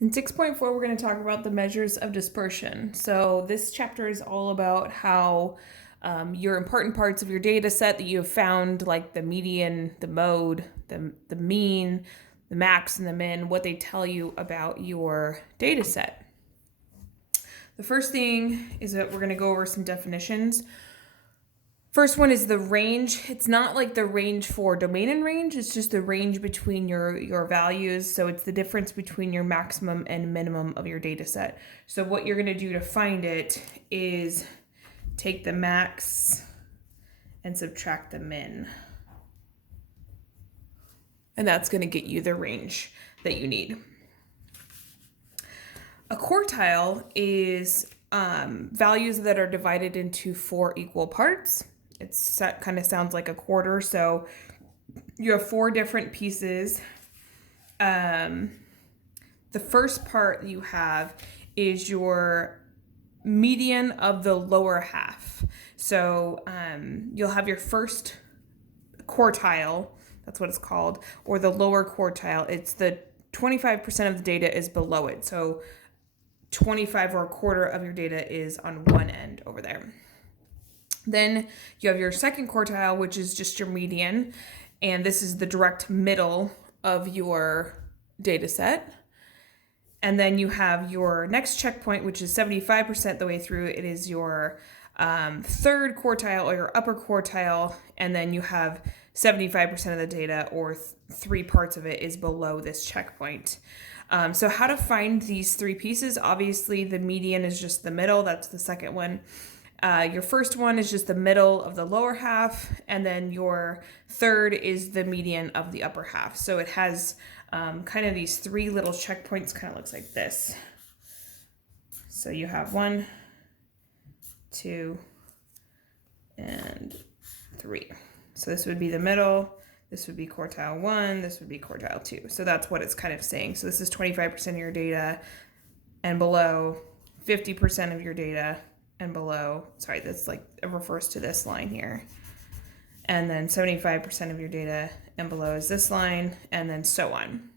In 6.4, we're going to talk about the measures of dispersion. So this chapter is all about how your important parts of your data set that you have found, like the median, the mode, the mean, the max, and the min, what they tell you about your data set. The first thing is that we're going to go over some definitions. First one is the range. It's not like the range for domain and range. It's just the range between your values. So it's the difference between your maximum and minimum of your data set. So what you're going to do to find it is take the max and subtract the min. And that's going to get you the range that you need. A quartile is values that are divided into 4 equal parts. It kind of sounds like a quarter, so you have 4 different pieces. The first part you have is your median of the lower half. So you'll have your first quartile, that's what it's called, or the lower quartile. It's the 25% of the data is below it. So 25 or a quarter of your data is on one end over there. Then you have your second quartile, which is just your median, and this is the direct middle of your data set. And then you have your next checkpoint, which is 75% the way through. It is your third quartile or your upper quartile, and then you have 75% of the data, or 3 parts of it, is below this checkpoint. So how to find these 3 pieces? Obviously, the median is just the middle. That's the second one. Your first one is just the middle of the lower half, and then your third is the median of the upper half. So it has kind of these 3 little checkpoints, kind of looks like this. So you have 1, 2, and 3. So this would be the middle, this would be quartile 1, this would be quartile 2. So that's what it's kind of saying. So this is 25% of your data and below, 50% of your data and below. Sorry, that's like, it refers to this line here. And then 75% of your data and below is this line, and then so on.